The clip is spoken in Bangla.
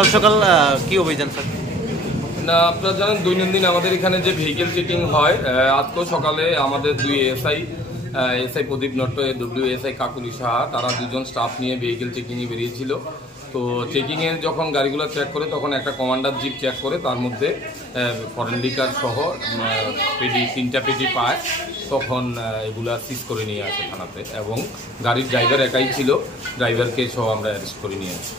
সকাল সকাল কি অভিযান স্যার? না, আপনারা জানেন দৈনন্দিন আমাদের এখানে যে ভেহিকেল চেকিং হয়, আজকেও সকালে আমাদের দুই এসআই প্রদীপ নট্ট, এসআই কাকুলি সাহা, তারা দুজন স্টাফ নিয়ে ভেহিকেল চেকিংয়ে বেরিয়েছিল। তো চেকিংয়ে যখন গাড়িগুলো চেক করে তখন একটা কমান্ডার জিপ চেক করে, তার মধ্যে ফরেন লিকার সহ তিনটা পেটি পায়। তখন এগুলা সিজ করে নিয়ে আসে থানাতে, এবং গাড়ির ড্রাইভার একাই ছিল, ড্রাইভারকে সহ আমরা অ্যারেস্ট করে নিয়ে আসি।